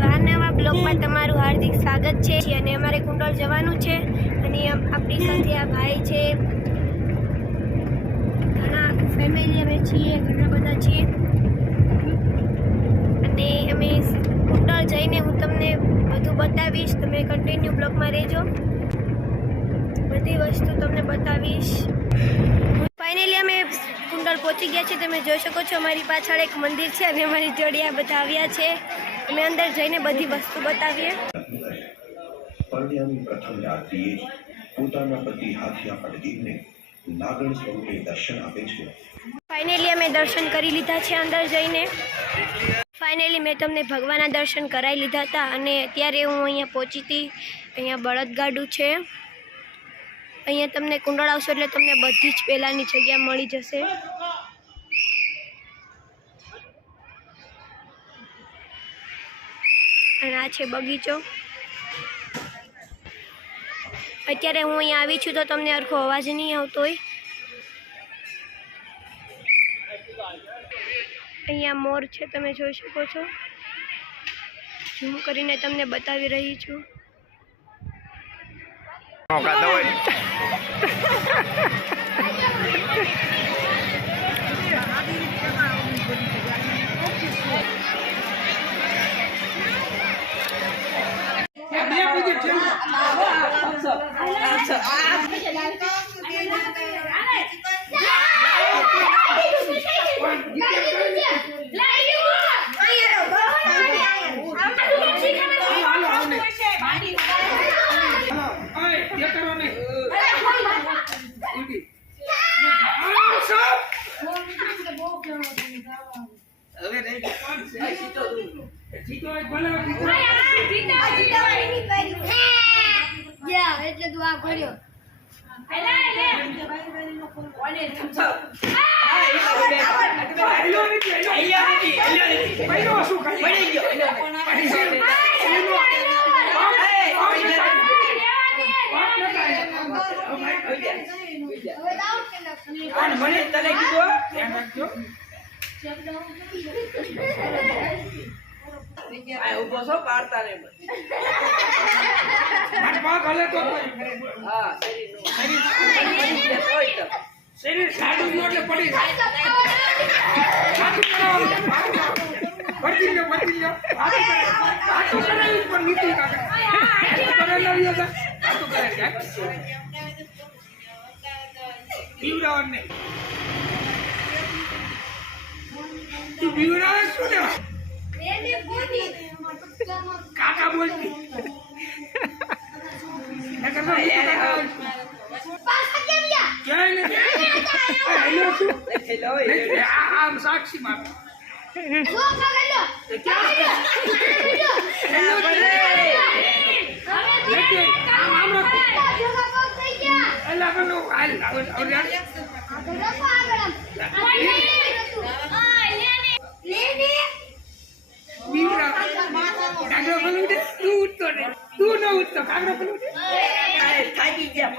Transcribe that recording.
નવા બ્લોગમાં તમારું હાર્દિક સ્વાગત છે. અને અમારે કુંડળ જવાનું છે. અને આપણી સાથે આ ભાઈ છે. ઘણા ફેમિલી અમે છીએ, ઘણા બધા છીએ. અને અમે કુંડળ જઈને હું તમને બધું બતાવીશ. તમે કન્ટિન્યુ બ્લોગમાં રહેજો. બધી વસ્તુ તમને બતાવીશ. ફાઇનલી અમે કુંડળ પહોંચી ગયા છીએ. તમે જોઈ શકો છો અમારી પાછળ એક મંદિર છે. અને અમારી જોડે આ બધા છે. અમે અંદર જઈને બધી વસ્તુ બતાવીએ. પરણ્યાની પ્રથમ રાત્રિએ પોતાના પતિ હાથિયા પડદીપને નાગણ સ્વરૂપે દર્શન આપે છે. ફાઇનલી અમે દર્શન કરી લીધા છે અંદર જઈને. ફાઇનલી મેં તમને ભગવાનના દર્શન કરાવી લીધા હતા અને અત્યારે હું અહીંયા પહોંચી હતી. અહીંયા બળદગાડું છે. અહીંયા તમને કુંડળ આવશો એટલે તમને બધી જ પહેલાંની જગ્યા મળી જશે. અને આ છે બગીચો. અત્યારે હું અહીંયા આવી છું તો તમને અરખો અવાજ નહીં આવતો હોય. અહીંયા મોર છે તમે જોઈ શકો છો. ઝૂમ કરીને તમને બતાવી રહી છું. એટલે મને ઊભો છો પાડતા રે ભલે તો હા શરીર સાડું એટલે પડી જાય. હાથું કરાવો પડી ગયો પડી ગયો હાથું કરાવી પણ નીતિ કાકા હાથું કરેલા રહ્યો છે હાથું કરે છે બીવરાવન નહીં. તું બીવરાવે શું લેવા કાકા બોલતી. આમ સાક્ષી માં હેલો નથી, આમ આમ રાખો. એલા પેલો હાલ, હાલ, હાલ, હાલ. બીવરાવ. કાગડો પેલો ઉડે, તું ઉડતો નહીં. તું ન ઉડતો, કાગડો પેલો ઉડે.